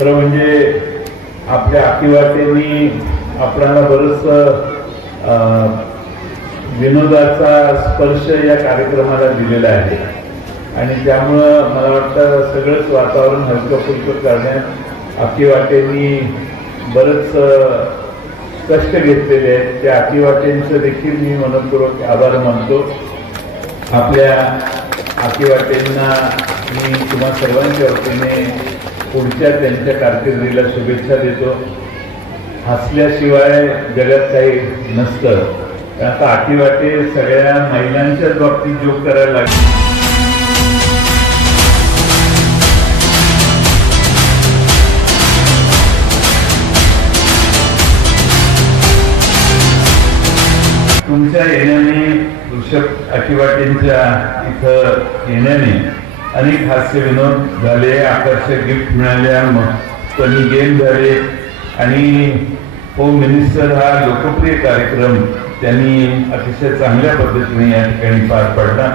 खरं म्हणजे आपल्या आकिवाटेनी आपल्याला बरंच विनोदाचा स्पर्श या कार्यक्रमाला दिलेला आहे. आणि त्यामुळं मला वाटतं सगळंच वातावरण हलकं फुलकं करण्यात आकिवाटेनी बरंच कष्ट घेतलेले आहेत. त्या आकिवाटेंचं देखील मी मनपूर्वक आभार मानतो. आपल्या आकिवाटेंना मी तुम्हा सर्वांच्या वतीने पुढच्या त्यांच्या कारकिर्दीला शुभेच्छा देतो. हसल्याशिवाय जगात काही नसतं. आता आटीवाटे सगळ्या महिलांच्याच बाबतीत जोग करायला लागले. तुमच्या येण्याने ऋषभ अटिवाटेंच्या इथं येण्याने अनेक हास्य विनोद झाले आकर्षक गिफ्ट मिळाल्या फनी गेम झाले. आणि होम मिनिस्टर हा लोकप्रिय कार्यक्रम त्यांनी अतिशय चांगल्या पद्धतीने या ठिकाणी पार पाडला.